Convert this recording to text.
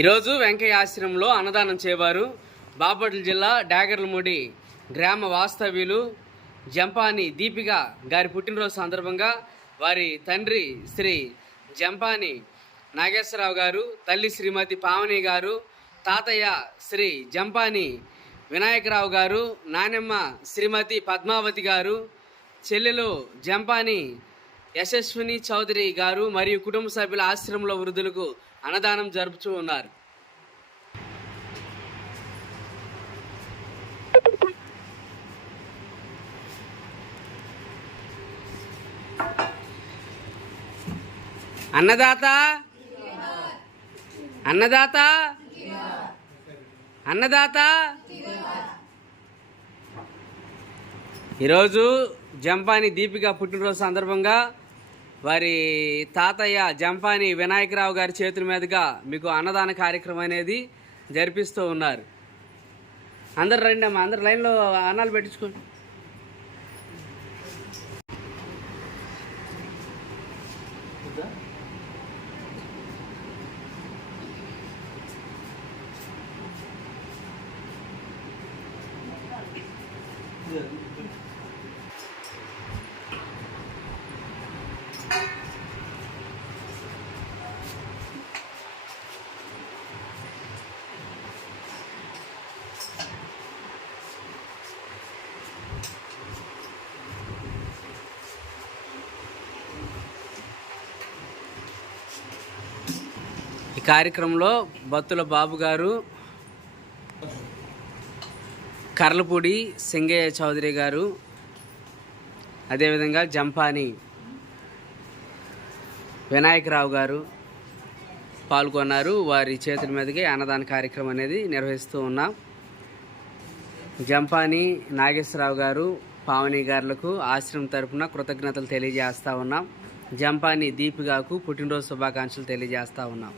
ఈరోజు వెంకయ్య ఆశ్రమంలో అన్నదానం చేవారు బాపట్ల జిల్లా డాగర్లమూడి గ్రామ వాస్తవ్యులు జంపాని దీపిక గారి పుట్టినరోజు సందర్భంగా వారి తండ్రి శ్రీ జంపాని నాగేశ్వరరావు గారు, తల్లి శ్రీమతి పావని గారు, తాతయ్య శ్రీ జంపాని వినాయకరావు గారు, నానమ్మ శ్రీమతి పద్మావతి గారు, చెల్లెలు జంపాని యశస్విని చౌదరి గారు మరియు కుటుంబ సభ్యుల ఆశ్రమంలో వృద్ధులకు అన్నదానం జరుపుతూ ఉన్నారు. అన్నదాత అన్నదాత అన్నదాత. ఈరోజు జంపాని దీపిక పుట్టినరోజు సందర్భంగా వారి తాతయ్య జంపాని వినాయకరావు గారి చేతుల మీదుగా మీకు అన్నదాన కార్యక్రమం అనేది జరిపిస్తూ ఉన్నారు. అందరు రండి అమ్మా, అందరు లైన్లో అన్నాలు పెట్టించుకోండి. ఈ కార్యక్రమంలో బత్తుల బాబు గారు, కర్లపూడి సింగయ్య చౌదరి గారు, అదేవిధంగా జంపాని వినాయకరావు గారు పాల్గొన్నారు. వారి చేతుల మీదకి అన్నదాన కార్యక్రమం అనేది నిర్వహిస్తూ ఉన్నాం. జంపాని నాగేశ్వరరావు గారు, పావని గారులకు ఆశ్రమం తరపున కృతజ్ఞతలు తెలియజేస్తూ ఉన్నాం. జంపాని దీపికకు పుట్టినరోజు శుభాకాంక్షలు తెలియజేస్తూ ఉన్నాం.